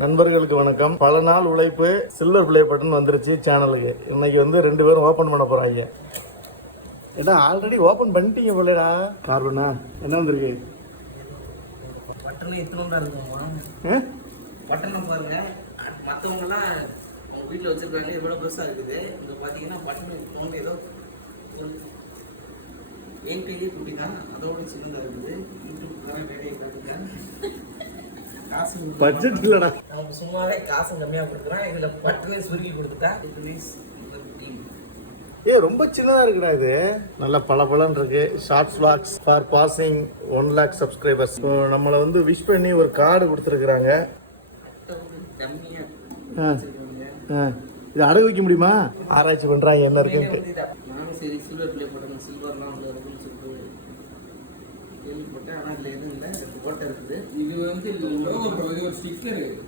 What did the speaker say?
நண்பர்களுக்கு வணக்கம். பல நாள் உழைப்பு சில்வர் பிளே பட்டன் வந்துருச்சு சேனலுக்கு. இன்னைக்கு வந்து 2 பேரும் ஓபன் பண்ண போறாங்க. ஏடா ஆல்ரெடி ஓபன் பண்ணிட்டீங்க போலடா. காரணா என்ன வந்திருக்கு? பட்டனே இத்தனை இருக்குமா? பட்டனை பாருங்க. மற்றவங்கலாம் அவங்க வீட்டில் வச்சிருக்காங்க, எவ்வளோ பெருசாக இருக்குது. இங்கே பார்த்தீங்கன்னா பட்டன் ஃபோன் ஏதோ என் கையிலே குட்டி தான், அதோட சின்னதாக இருக்குது. யூடியூப்காக நிறைய காட்டுங்க. காசு பட்ஜெட் இல்லடா, நமக்கு சும்மாவே காசு கம்மியாக கொடுக்குறான். இதில் பட்டனே சுருக்கி கொடுத்துட்டா. ரொம்ப சின்னதா இருக்குடா இது. நல்ல பளபளன்னு இருக்கு. Shorts vlogs for passing 1 lakh subscribers. நம்மளை வந்து விஷ் பண்ணி ஒரு கார்டு கொடுத்துருக்குறாங்க. இது அடகு வைக்க முடியுமா? ஆராய்ச்சி பண்றாங்க என்ன இருக்குன்னு. நானும் சரி சில்வர் பிளே போட்டேன், சில்வர்லாம் உள்ள இருக்குன்னு சொல்லிட்டு கேள்விப்பட்டேன். ஆனால் இதில் எதுவும் இல்லை, போட்டோ இருக்குது. இது வந்து